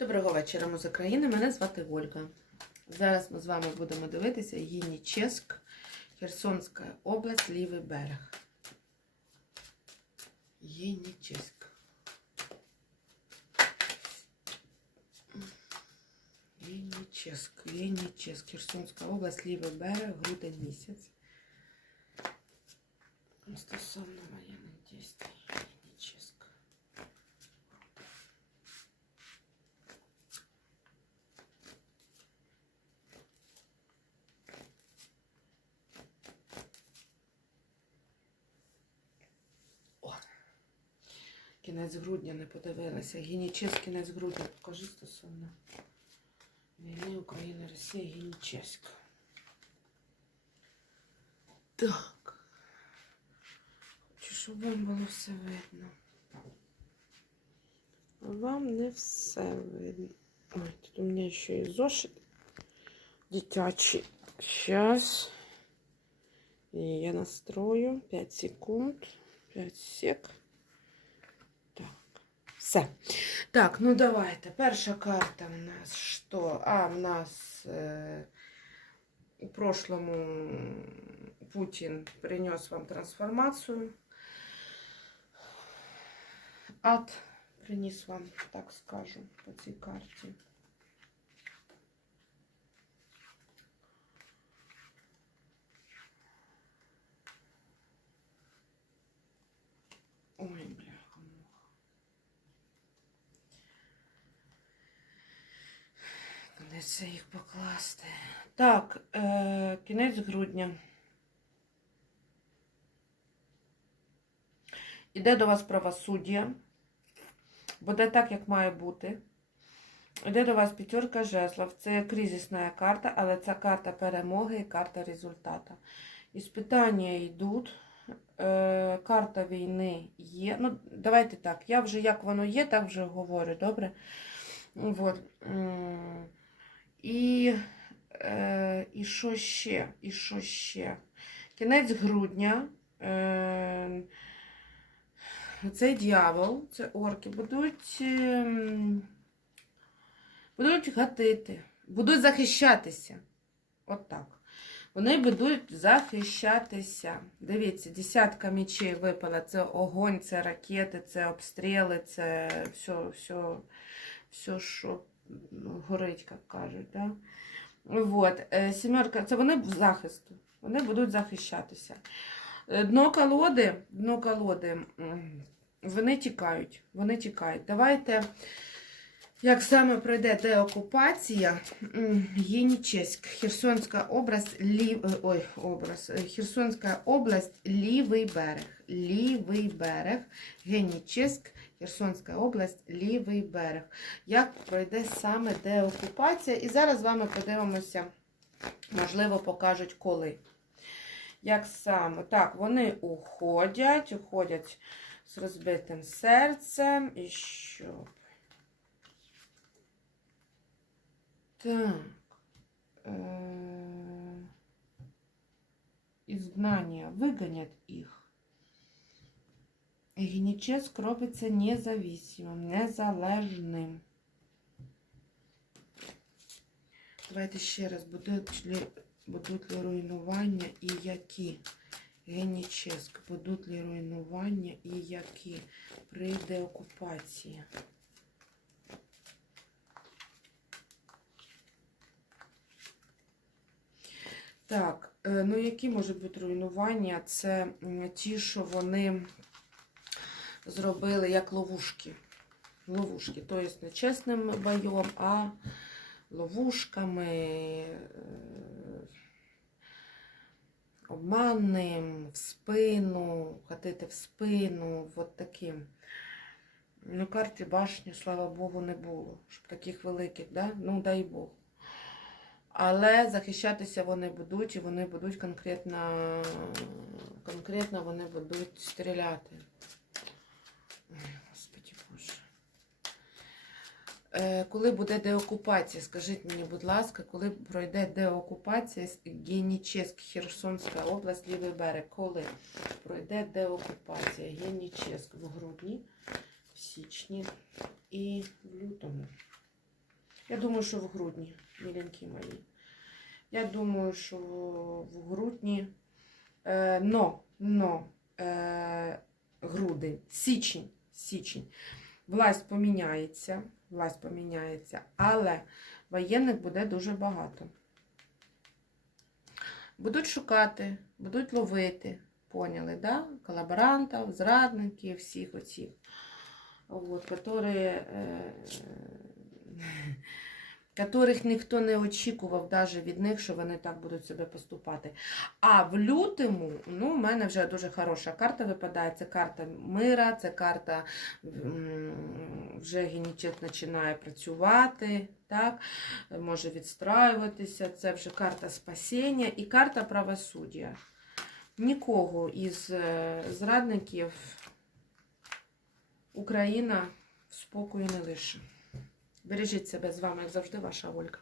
Доброго вечора, ми з України. Мене звати Ольга. Зараз ми з вами будемо дивитися Єніческ, Херсонська область, лівий берег. Єніческ. Єніческ, Єніческ, Херсонська область, лівий берег, грудень місяць. Стосовно воєнних кінець грудня не подивилася. Генічес кінець грудня. Покажи стосовно війни України, Росія, Генічеськ. Так. Хочу, щоб вам було все видно. Вам не все видно. Ой, тут у мене ще і зошит дитячий. Сейчас. И я настрою 5 секунд. 5 сек. Так. Все. Так, ну давайте. Перша карта в нас що? А, в нас е, у прошлому Путін принес вам трансформацію. Ад приніс вам, так скажу, по цій карті. Це їх покласти? Так, е, кінець грудня. Іде до вас правосуддя. Буде так, як має бути. Іде до вас п'ятерка жезлов. Це кризисна карта, але це карта перемоги і карта результату. Іспитання йдуть. Е, карта війни є. Ну, давайте так. Я вже як воно є, так вже говорю, добре? Вот. М, І, е, і що ще? І що ще? Кінець грудня. Е, цей дьявол, це орки, будуть, ем, будуть гатити, будуть захищатися. От так. Вони будуть захищатися. Дивіться, десятка мечей випала. Це огонь, це ракети, це обстріли, це все, все, все що горить, як кажуть. Да? Вот. е, Сімерка, це вони в захисту. Вони будуть захищатися. Е, Дно колоди, дно колоди, вони тікають. Вони тікають. Давайте, як саме пройде деокупація, Єнічеськ, Херсонська область, лів, е, ой, образ, Херсонська область, лівий берег. Лівий берег, Генічеськ, Херсонська область, лівий берег. Як пройде саме деокупація? І зараз з вами подивимося, можливо, покажуть коли. Як саме? Так, вони уходять, уходять з розбитим серцем. І що? Так. Е, Изгнание. Выгонят их. Геніческ робиться независимим, незалежним. Давайте ще раз. Будуть ли, будуть ли руйнування і які? Геніческ. Будуть ли руйнування і які? Прийде окупація. Так, е, ну які можуть бути руйнування? Це ті, що вони зробили як ловушки. Ловушки, тобто не чесним бойом, а ловушками, е, обманним, в спину, ходити в спину, от таким. Ну, карті башні, слава Богу, не було. Щоб таких великих, да? ну дай Бог. Але захищатися вони будуть, і вони будуть конкретно, конкретно вони будуть стріляти. Ой, Господи Боже. Е, коли буде деокупація, скажіть мені, будь ласка, коли пройде деокупація з Генічеськ, Херсонська область, лівий берег, коли пройде деокупація Генічеськ в грудні, в січні і в лютому. Я думаю, що в грудні, міленькі мої. Я думаю, що в грудні. Е, но, но, е, грудень, січень, січень. Власть поміняється, власть поміняється, але воєнних буде дуже багато. Будуть шукати, будуть ловити, поняли, да? Колаборантів, зрадників, всіх оцих, от, которые, которых ніхто не очікував даже від них, що вони так будуть себе поступати. А в лютому, ну, в мене вже дуже хороша карта випадає. Це карта мира, це карта вже генітет починає працювати, так? може відстраюватися. Це вже карта спасіння і карта правосуддя. Нікого із е, зрадників Україна в спокою не лише. Бережіть себе з вами, як завжди, ваша Ольга.